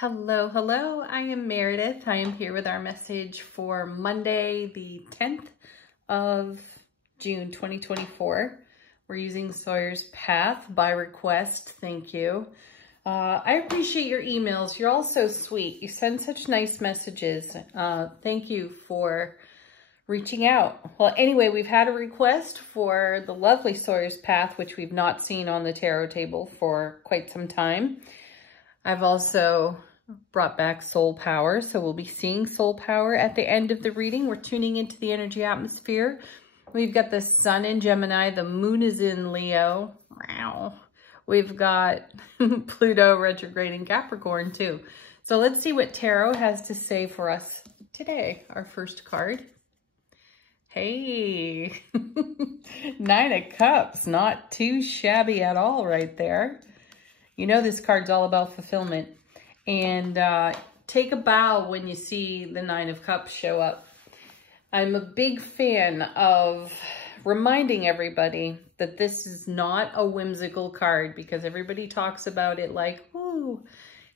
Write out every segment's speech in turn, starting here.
Hello, hello. I am Meredith. I am here with our message for Monday, the 10th of June, 2024. We're using Sawyer's Path by request. Thank you. I appreciate your emails. You're all so sweet. You send such nice messages. Thank you for reaching out. Well, anyway, we've had a request for the lovely Sawyer's Path, which we've not seen on the tarot table for quite some time. I've also brought back Soul Power, so we'll be seeing Soul Power at the end of the reading. We're tuning into the energy atmosphere. We've got the Sun in Gemini, the Moon is in Leo. Wow. We've got Pluto retrograde in Capricorn too. So let's see what Tarot has to say for us today. Our first card. Hey, 9 of Cups, not too shabby at all right there. You know this card's all about fulfillment. And take a bow when you see the 9 of Cups show up. I'm a big fan of reminding everybody that this is not a whimsical card, because everybody talks about it like, ooh,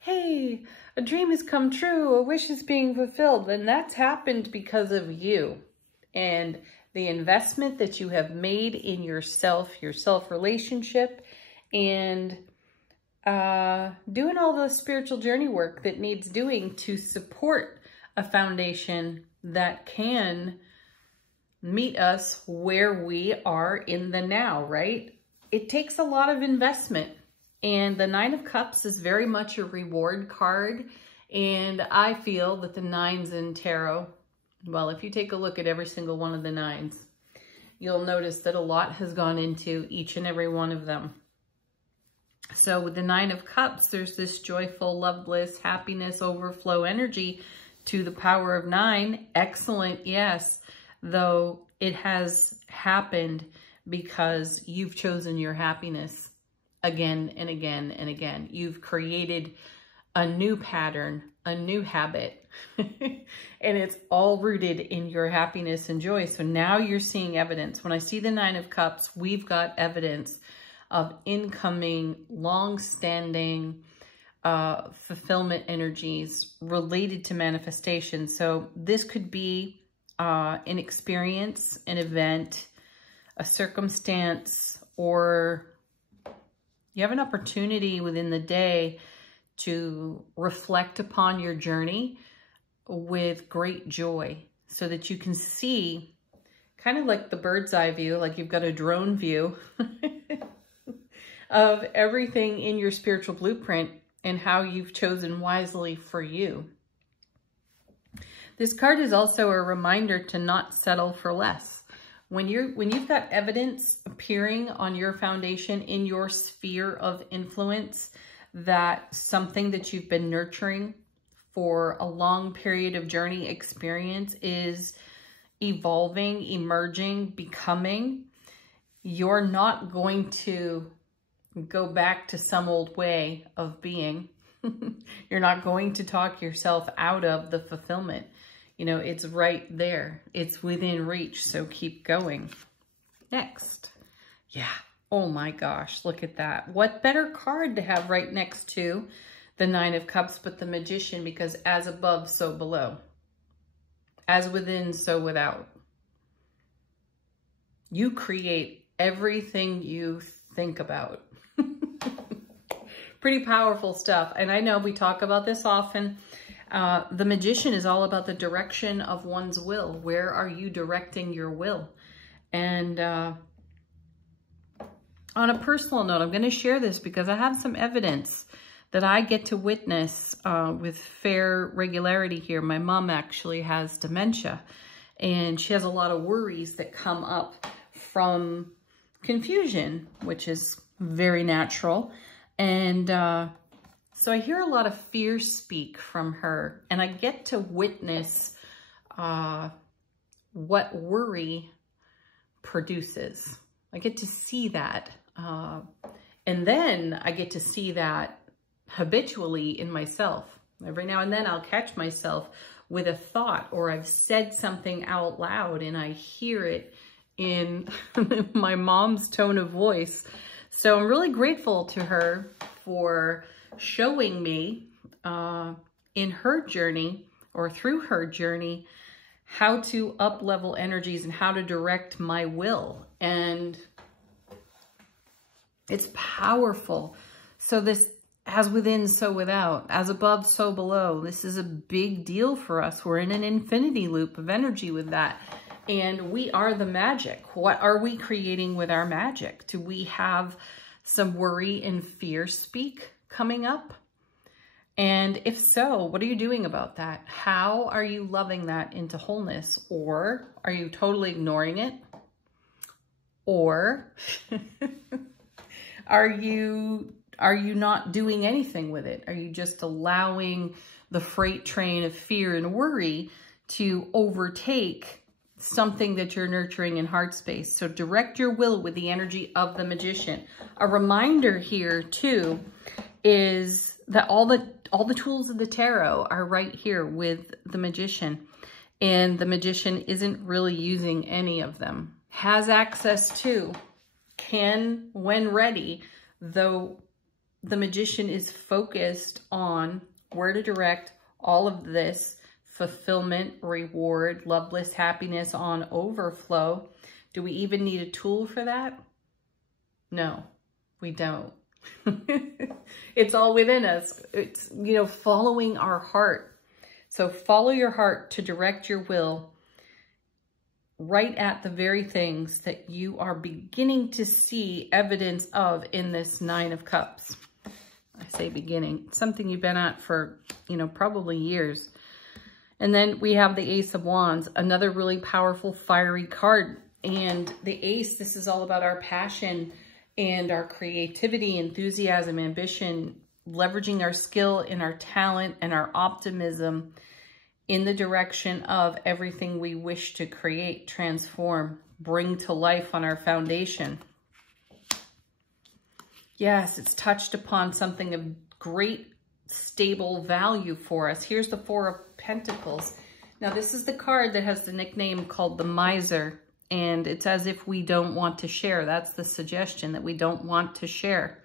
hey, a dream has come true, a wish is being fulfilled. And that's happened because of you and the investment that you have made in yourself, your self-relationship, and doing all the spiritual journey work that needs doing to support a foundation that can meet us where we are in the now, right? It takes a lot of investment, and the 9 of Cups is very much a reward card. And I feel that the 9s in tarot, well, if you take a look at every single one of the 9s, you'll notice that a lot has gone into each and every one of them. So with the 9 of Cups, there's this joyful, love, bliss, happiness, overflow energy to the power of 9. Excellent, yes. Though it has happened because you've chosen your happiness again and again and again. You've created a new pattern, a new habit, and it's all rooted in your happiness and joy. So now you're seeing evidence. When I see the 9 of Cups, we've got evidence of incoming, long-standing fulfillment energies related to manifestation. So this could be an experience, an event, a circumstance, or you have an opportunity within the day to reflect upon your journey with great joy, so that you can see kind of like the bird's eye view, like you've got a drone view of everything in your spiritual blueprint and how you've chosen wisely for you. This card is also a reminder to not settle for less. When you've got evidence appearing on your foundation in your sphere of influence that something that you've been nurturing for a long period of journey experience is evolving, emerging, becoming, you're not going to go back to some old way of being. You're not going to talk yourself out of the fulfillment. You know, it's right there. It's within reach, so keep going. Next. Yeah. Oh my gosh, look at that. What better card to have right next to the 9 of Cups but the Magician, because as above, so below. As within, so without. You create everything you think about. Pretty powerful stuff. And I know we talk about this often. The Magician is all about the direction of one's will. Where are you directing your will? And on a personal note, I'm going to share this because I have some evidence that I get to witness with fair regularity here. My mom actually has dementia, and she has a lot of worries that come up from confusion, which is very natural. And so I hear a lot of fear speak from her, and I get to witness what worry produces. I get to see that. And then I get to see that habitually in myself. Every now and then I'll catch myself with a thought, or I've said something out loud and I hear it in my mom's tone of voice. So I'm really grateful to her for showing me in her journey, or through her journey, how to up-level energies and how to direct my will. And it's powerful. So this, as within, so without, as above, so below. This is a big deal for us. We're in an infinity loop of energy with that. And we are the magic. What are we creating with our magic? Do we have some worry and fear speak coming up? And if so, what are you doing about that? How are you loving that into wholeness? Or are you totally ignoring it? Or are you not doing anything with it? Are you just allowing the freight train of fear and worry to overtake something that you're nurturing in heart space? So direct your will with the energy of the magician. A reminder here too is that all the tools of the tarot are right here with the magician, and the magician isn't really using any of them. Has access to, can when ready, though the magician is focused on where to direct all of this fulfillment, reward, love, bliss, happiness on overflow. Do we even need a tool for that? No, we don't. It's all within us. It's, you know, following our heart. So follow your heart to direct your will right at the very things that you are beginning to see evidence of in this Nine of Cups. I say beginning, something you've been at for, you know, probably years. And then we have the Ace of Wands, another really powerful, fiery card. And the Ace, this is all about our passion and our creativity, enthusiasm, ambition, leveraging our skill and our talent and our optimism in the direction of everything we wish to create, transform, bring to life on our foundation. Yes, it's touched upon something of great stable value for us. Here's the Four of Pentacles. Now, this is the card that has the nickname called the Miser, and it's as if we don't want to share. That's the suggestion, that we don't want to share.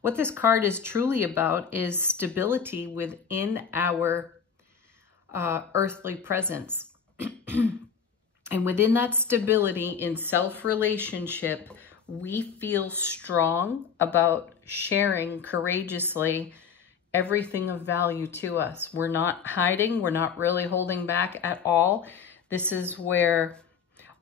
What this card is truly about is stability within our earthly presence. And within that stability in self-relationship, we feel strong about sharing courageously everything of value to us. We're not hiding. We're not really holding back at all. This is where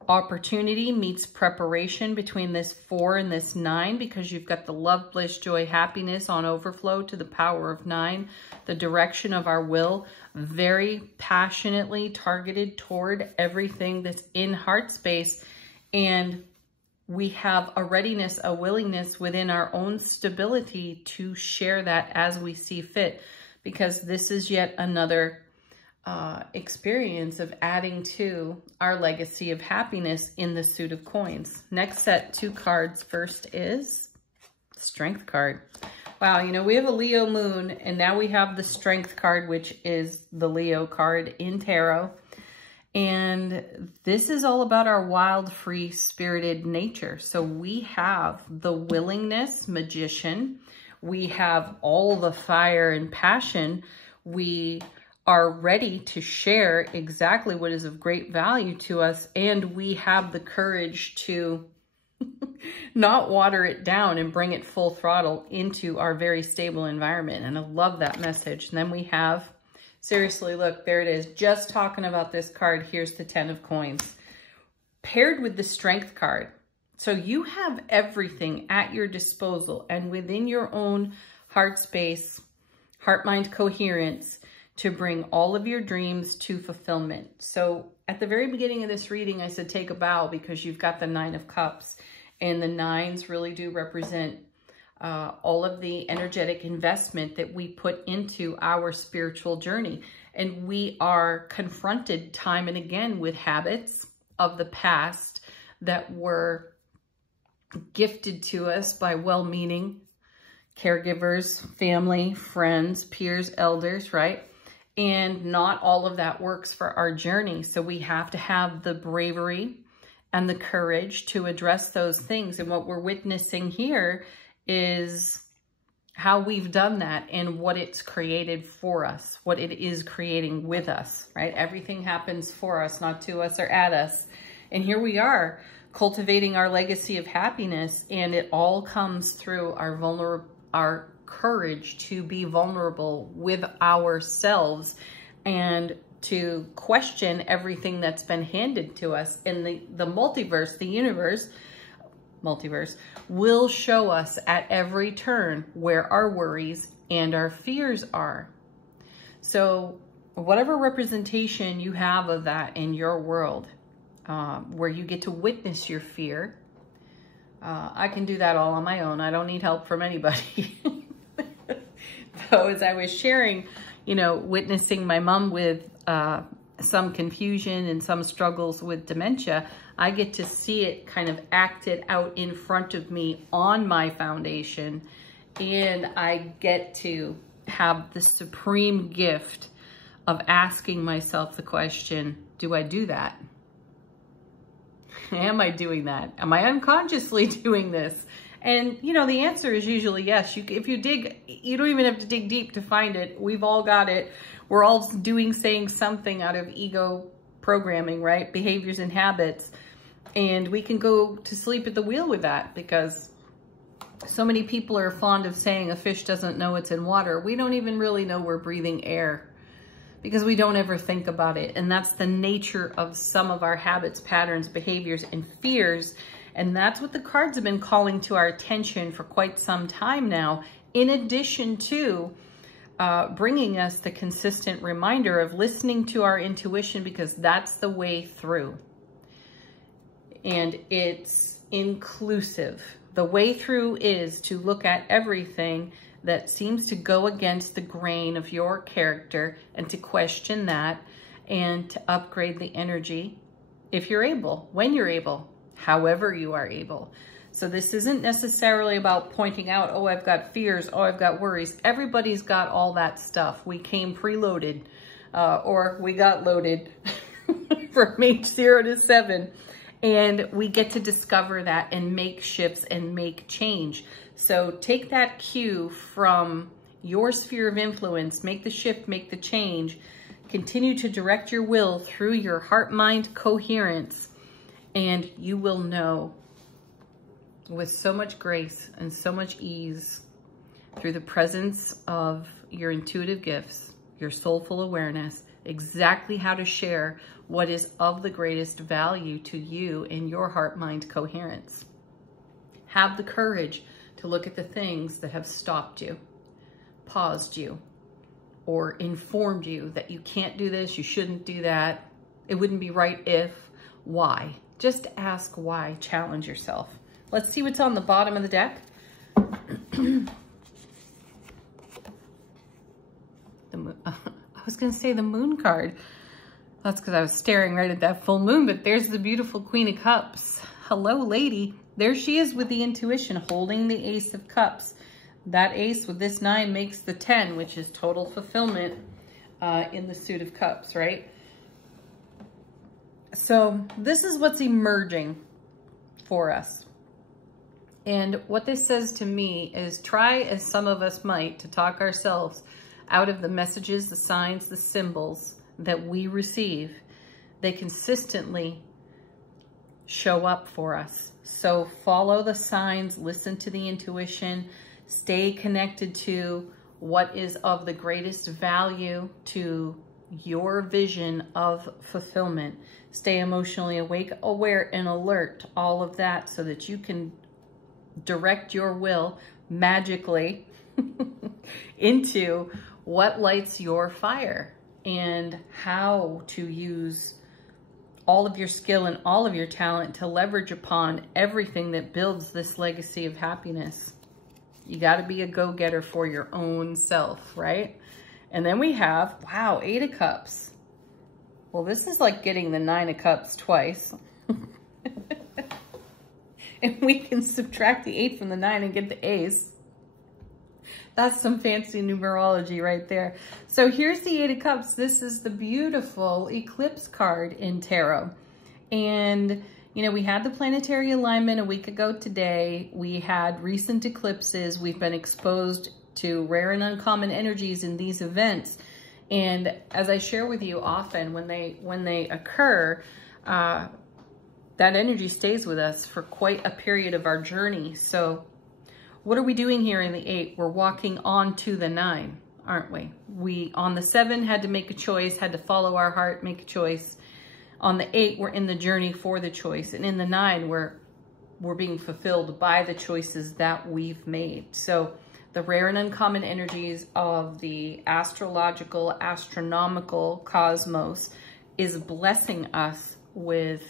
opportunity meets preparation between this 4 and this 9, because you've got the love, bliss, joy, happiness on overflow to the power of 9, the direction of our will, very passionately targeted toward everything that's in heart space. And we have a readiness, a willingness within our own stability to share that as we see fit, because this is yet another experience of adding to our legacy of happiness in the suit of coins. Next set, 2 cards. First is Strength card. Wow, you know, we have a Leo moon, and now we have the Strength card, which is the Leo card in tarot. And this is all about our wild, free, spirited nature. So we have the willingness, magician. We have all the fire and passion. We are ready to share exactly what is of great value to us. And we have the courage to not water it down and bring it full throttle into our very stable environment. And I love that message. And then we have, seriously, look, there it is. Just talking about this card, here's the 10 of coins. Paired with the Strength card. So you have everything at your disposal and within your own heart space, heart-mind coherence, to bring all of your dreams to fulfillment. So at the very beginning of this reading, I said take a bow, because you've got the 9 of Cups. And the 9s really do represent all of the energetic investment that we put into our spiritual journey. And we are confronted time and again with habits of the past that were gifted to us by well-meaning caregivers, family, friends, peers, elders, right? And not all of that works for our journey. So we have to have the bravery and the courage to address those things. And what we're witnessing here is how we've done that and what it's created for us, what it is creating with us, right? Everything happens for us, not to us or at us. And here we are cultivating our legacy of happiness, and it all comes through our courage to be vulnerable with ourselves and to question everything that's been handed to us. And the multiverse, the universe, multiverse, will show us at every turn where our worries and our fears are. So whatever representation you have of that in your world, where you get to witness your fear, I can do that all on my own. I don't need help from anybody. So as I was sharing, you know, witnessing my mom with some confusion and some struggles with dementia, I get to see it kind of acted out in front of me on my foundation. And I get to have the supreme gift of asking myself the question, do I do that? Am I doing that? Am I unconsciously doing this? And, you know, the answer is usually yes. If you dig, you don't even have to dig deep to find it. We've all got it. We're all saying something out of ego programming, right? Behaviors and habits. And we can go to sleep at the wheel with that, because so many people are fond of saying a fish doesn't know it's in water. We don't even really know we're breathing air, because we don't ever think about it. And that's the nature of some of our habits, patterns, behaviors, and fears. And that's what the cards have been calling to our attention for quite some time now, in addition to bringing us the consistent reminder of listening to our intuition, because that's the way through. And it's inclusive. The way through is to look at everything that seems to go against the grain of your character and to question that and to upgrade the energy if you're able, when you're able, however you are able. So this isn't necessarily about pointing out, oh, I've got fears, oh, I've got worries. Everybody's got all that stuff. We came preloaded, or we got loaded from age 0 to 7. And we get to discover that and make shifts and make change. So take that cue from your sphere of influence, make the shift, make the change, continue to direct your will through your heart-mind coherence, and you will know with so much grace and so much ease, through the presence of your intuitive gifts, your soulful awareness, exactly how to share what is of the greatest value to you in your heart-mind coherence. Have the courage to look at the things that have stopped you, paused you, or informed you that you can't do this, you shouldn't do that, it wouldn't be right if, why? Just ask why, challenge yourself. Let's see what's on the bottom of the deck. I was gonna say the moon card. That's because I was staring right at that full moon, but there's the beautiful Queen of Cups. Hello, lady. There she is with the intuition, holding the Ace of Cups. That ace with this 9 makes the 10, which is total fulfillment in the suit of cups, right? So this is what's emerging for us. And what this says to me is, try as some of us might to talk ourselves out of the messages, the signs, the symbols that we receive. They consistently show up for us. So follow the signs, listen to the intuition, stay connected to what is of the greatest value to your vision of fulfillment. Stay emotionally awake, aware, and alert, all of that, so that you can direct your will magically into what lights your fire and how to use all of your skill and all of your talent to leverage upon everything that builds this legacy of happiness. You got to be a go-getter for your own self, right? And then we have, wow, 8 of Cups. Well, this is like getting the 9 of Cups twice. And we can subtract the 8 from the 9 and get the ace. That's some fancy numerology right there. So here's the 8 of Cups. This is the beautiful eclipse card in tarot. And, you know, we had the planetary alignment a week ago today. We had recent eclipses. We've been exposed to rare and uncommon energies in these events. And as I share with you often, when they occur, that energy stays with us for quite a period of our journey. So what are we doing here in the 8? We're walking on to the 9, aren't we? We, on the 7, had to make a choice, had to follow our heart, make a choice. On the 8, we're in the journey for the choice. And in the 9, we're being fulfilled by the choices that we've made. So the rare and uncommon energies of the astrological, astronomical cosmos is blessing us with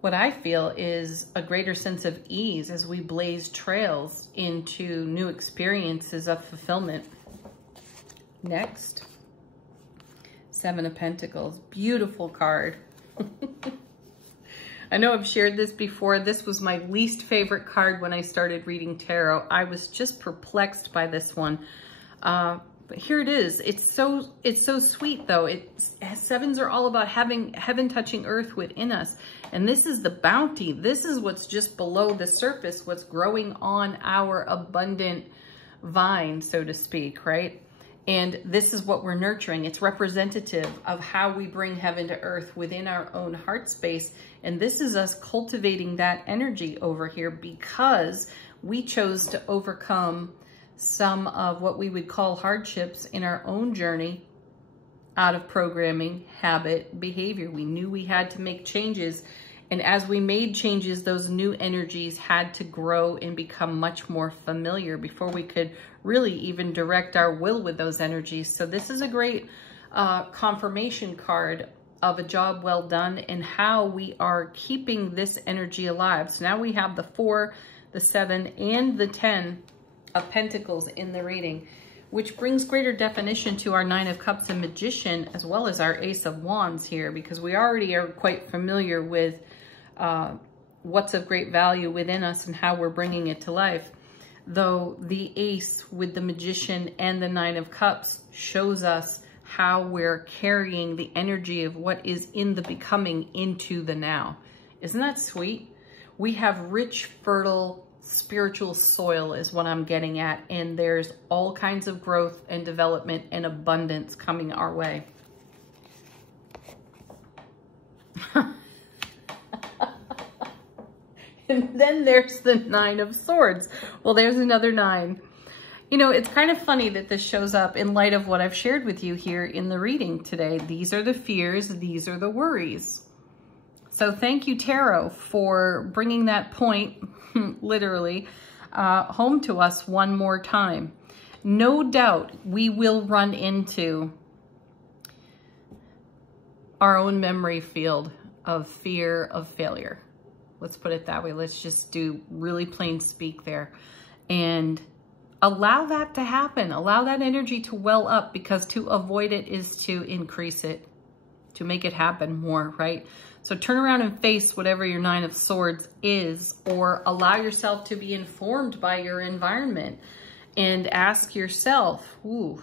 what I feel is a greater sense of ease as we blaze trails into new experiences of fulfillment. Next, 7 of Pentacles, beautiful card. I know I've shared this before. This was my least favorite card when I started reading tarot. I was just perplexed by this one. But here it is. It's so sweet though. 7s are all about having heaven touching earth within us. And this is the bounty. This is what's just below the surface, what's growing on our abundant vine, so to speak, right? And this is what we're nurturing. It's representative of how we bring heaven to earth within our own heart space. And this is us cultivating that energy over here because we chose to overcome some of what we would call hardships in our own journey out of programming, habit, behavior. We knew we had to make changes. And as we made changes, those new energies had to grow and become much more familiar before we could really even direct our will with those energies. So this is a great confirmation card of a job well done and how we are keeping this energy alive. So now we have the 4, the 7, and the 10 of Pentacles in the reading, which brings greater definition to our 9 of Cups and Magician, as well as our Ace of Wands here, because we already are quite familiar with what's of great value within us and how we're bringing it to life. Though the Ace with the Magician and the 9 of Cups shows us how we're carrying the energy of what is in the becoming into the now. Isn't that sweet? We have rich, fertile, spiritual soil is what I'm getting at. And there's all kinds of growth and development and abundance coming our way. And then there's the 9 of Swords. Well, there's another 9. You know, it's kind of funny that this shows up in light of what I've shared with you here in the reading today. These are the fears. These are the worries. So thank you, Tarot, for bringing that point, literally, home to us one more time. No doubt we will run into our own memory field of fear of failure. Let's put it that way. Let's just do really plain speak there. And allow that to happen. Allow that energy to well up, because to avoid it is to increase it, to make it happen more, right? So turn around and face whatever your 9 of Swords is, or allow yourself to be informed by your environment and ask yourself, ooh,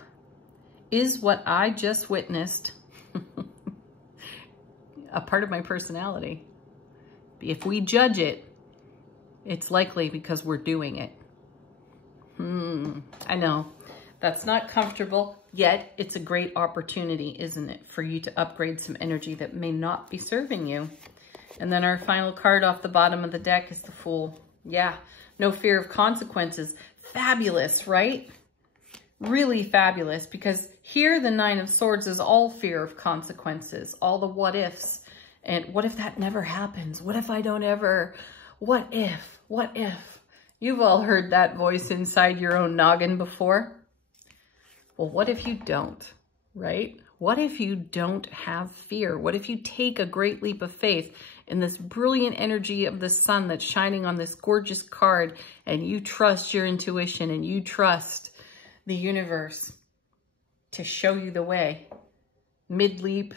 is what I just witnessed a part of my personality? If we judge it, it's likely because we're doing it. I know that's not comfortable, yet it's a great opportunity, isn't it, for you to upgrade some energy that may not be serving you. And then our final card off the bottom of the deck is the Fool. Yeah, no fear of consequences. Fabulous, right? Really fabulous, because here the 9 of Swords is all fear of consequences, all the what ifs. And what if that never happens? What if I don't ever? What if? What if? You've all heard that voice inside your own noggin before. Well, what if you don't, right? What if you don't have fear? What if you take a great leap of faith in this brilliant energy of the sun that's shining on this gorgeous card, and you trust your intuition and you trust the universe to show you the way? Mid-leap,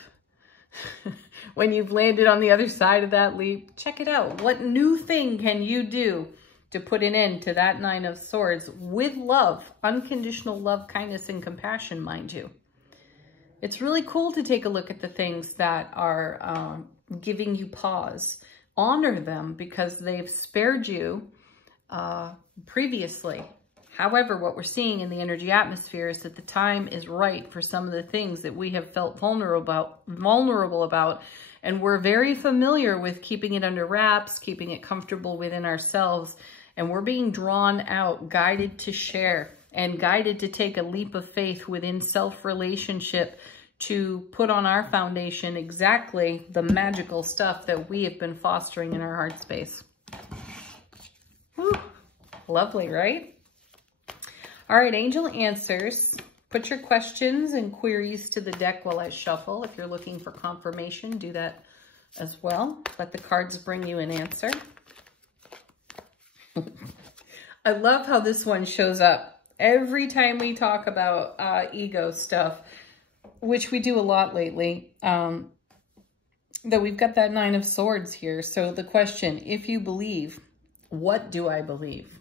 when you've landed on the other side of that leap, check it out. What new thing can you do to put an end to that 9 of Swords with love, unconditional love, kindness, and compassion, mind you? It's really cool to take a look at the things that are giving you pause. Honor them because they've spared you previously. However, what we're seeing in the energy atmosphere is that the time is right for some of the things that we have felt vulnerable about, and we're very familiar with keeping it under wraps, keeping it comfortable within ourselves, and we're being drawn out, guided to share, and guided to take a leap of faith within self-relationship to put on our foundation exactly the magical stuff that we have been fostering in our heart space. Whew. Lovely, right? All right, angel answers. Put your questions and queries to the deck while I shuffle. If you're looking for confirmation, do that as well. Let the cards bring you an answer. I love how this one shows up every time we talk about ego stuff, which we do a lot lately, that we've got that Nine of Swords here. So the question, if you believe, what do I believe?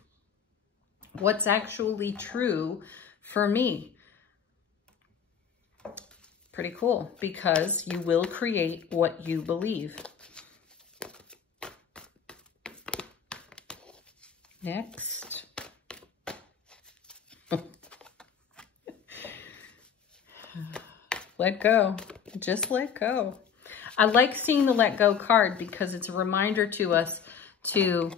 What's actually true for me? Pretty cool, because you will create what you believe. Next. Let go. Just let go. I like seeing the let go card because it's a reminder to us to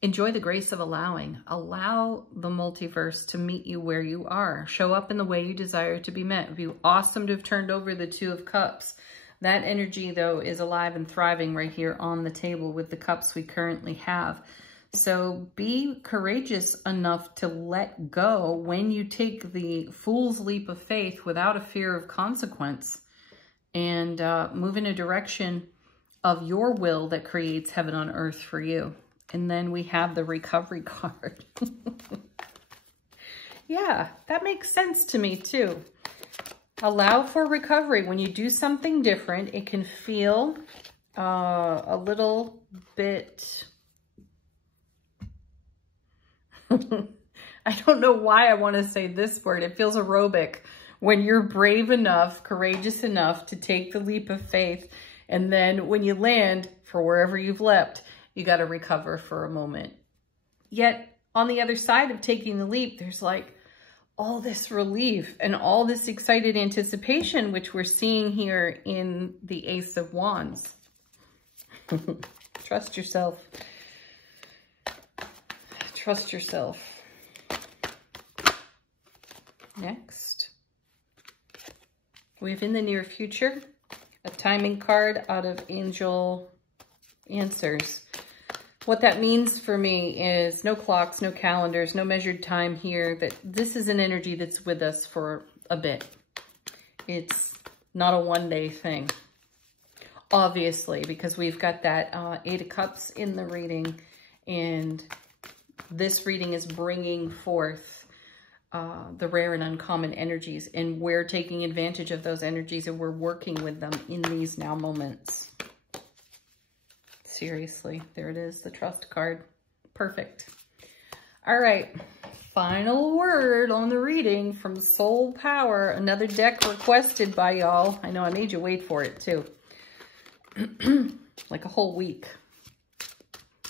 enjoy the grace of allowing. Allow the multiverse to meet you where you are. Show up in the way you desire to be met. It'd be awesome to have turned over the Two of Cups. That energy, though, is alive and thriving right here on the table with the cups we currently have. So be courageous enough to let go when you take the fool's leap of faith without a fear of consequence, and move in a direction of your will that creates heaven on earth for you. And then we have the recovery card. Yeah, that makes sense to me too. Allow for recovery. When you do something different, it can feel a little bit... I don't know why I want to say this word. It feels aerobic when you're brave enough, courageous enough to take the leap of faith. And then when you land for wherever you've leapt, you got to recover for a moment. Yet on the other side of taking the leap, there's like all this relief and all this excited anticipation, which we're seeing here in the Ace of Wands. Trust yourself. Trust yourself. Next, we have in the near future a timing card out of Angel Answers. What that means for me is no clocks, no calendars, no measured time here. That this is an energy that's with us for a bit. It's not a one-day thing, obviously, because we've got that Eight of Cups in the reading, and this reading is bringing forth the rare and uncommon energies, and we're taking advantage of those energies and we're working with them in these now moments. Seriously, there it is, the trust card. Perfect. All right, final word on the reading from Soul Power, another deck requested by y'all. I know I made you wait for it too. Like a whole week.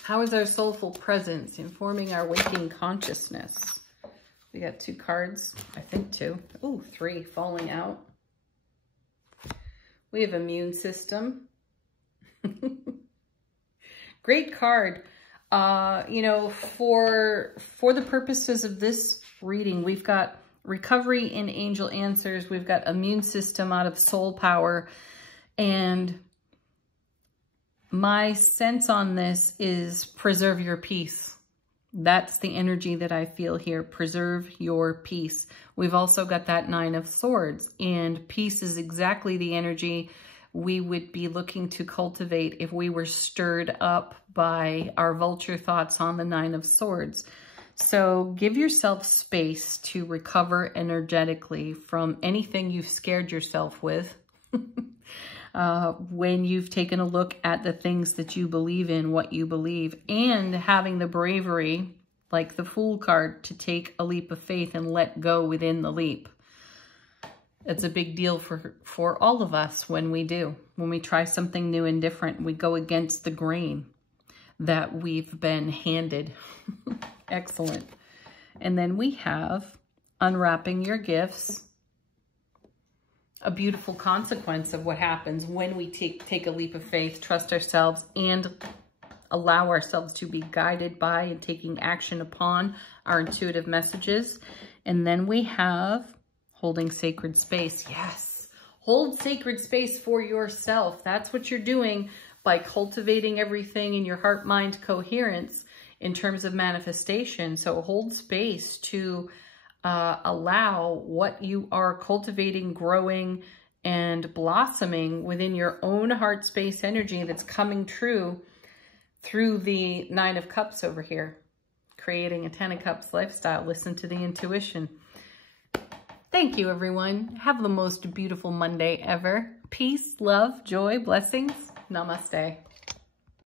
How is our soulful presence informing our waking consciousness? We got two cards, I think two. Ooh, three falling out. We have immune system. Great card. You know, for the purposes of this reading, we've got recovery in Angel Answers. We've got immune system out of Soul Power. And my sense on this is preserve your peace. That's the energy that I feel here. Preserve your peace. We've also got that Nine of Swords, and peace is exactly the energy we would be looking to cultivate if we were stirred up by our vulture thoughts on the Nine of Swords. So give yourself space to recover energetically from anything you've scared yourself with. When you've taken a look at the things that you believe in, what you believe, and having the bravery, like the Fool card, to take a leap of faith and let go within the leap. It's a big deal for all of us when we do. When we try something new and different, we go against the grain. that we've been handed. Excellent. And then we have unwrapping your gifts, a beautiful consequence of what happens when we take a leap of faith, trust ourselves, and allow ourselves to be guided by and taking action upon our intuitive messages. And then we have holding sacred space. Yes, hold sacred space for yourself. That's what you're doing by cultivating everything in your heart-mind coherence in terms of manifestation. So hold space to allow what you are cultivating, growing, and blossoming within your own heart space energy that's coming true through the 9 of Cups over here, creating a 10 of Cups lifestyle. Listen to the intuition. Thank you, everyone. Have the most beautiful Monday ever. Peace, love, joy, blessings. Namaste.